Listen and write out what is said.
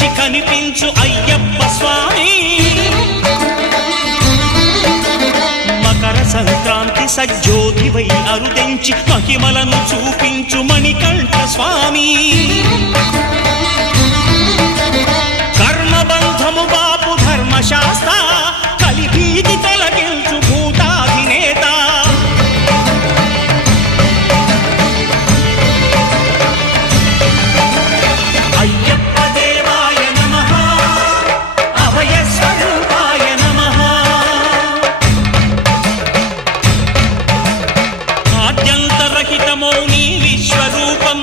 మించి కనిపించు అయ్యప్ప స్వామి మకర సంక్రాంతి సజ్జోతివై అరుదెంచి మహిమలను చూపించు మణికంఠ స్వామి కర్మబంధము బాపు ధర్మశాస్త్ర కలిభీతి తొలగించు భూతాధినేత అయ్యప్ప దేవాయ నమః అభయ స్వరూపాయ నమః ఆద్యంతరహితమౌ నీ విశ్వరూపం